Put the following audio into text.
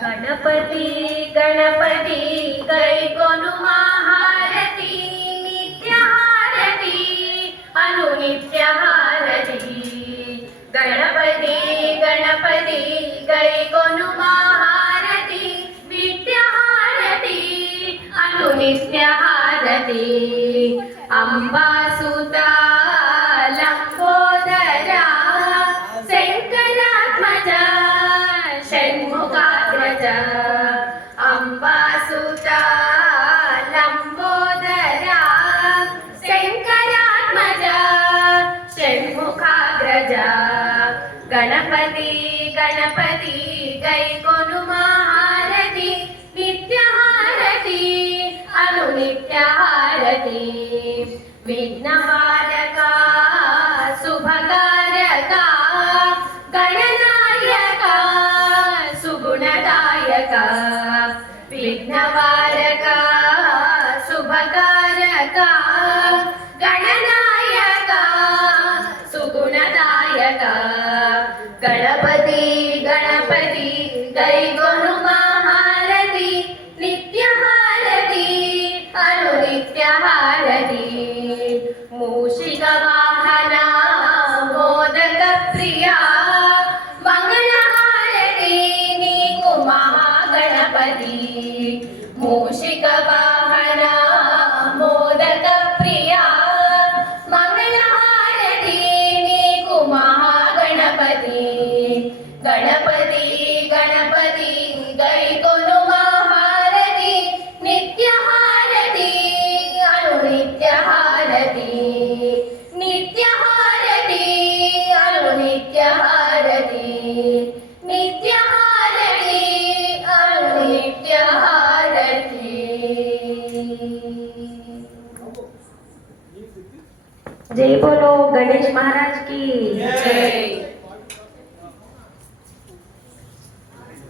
गणपति गणपति गैकोनु महारती नित्यहारती अनुनित्यहारती गणपति गणपति गैकोनु महारती नित्यहारती अनुनित्यहारती अंबासुता लंबोदरा शंकरात्मजा षण्मुखाग्रजा अंबासुता लंबोदरा शंकरात्मजा षण्मुखाग्रजा गणपति गणपति गैकोनु महारती नित्यहारती अनुनित्यहारती विघ्नहारका शुभकारका गणनायका सुगुणदायका विघ्नहारका शुभकारका गणनायका सुगुणदायका गणपति गणपति गैकोनु महारती नित्यहारती अनुनित्यहारती मूषिकवाहना मोदक प्रिया मंगलहारती नीकु महागणपति मूषिकवाहना मोदक प्रिया मंगलहारती नीकु महागणपति गणपति गणपति गैकोनु महारती नित्यहारती अनुनित्यहारती नित्यहारती अनुनित्यहारती नित्यहारती अनुनित्यहारती। जय बोलो गणेश महाराज की जय।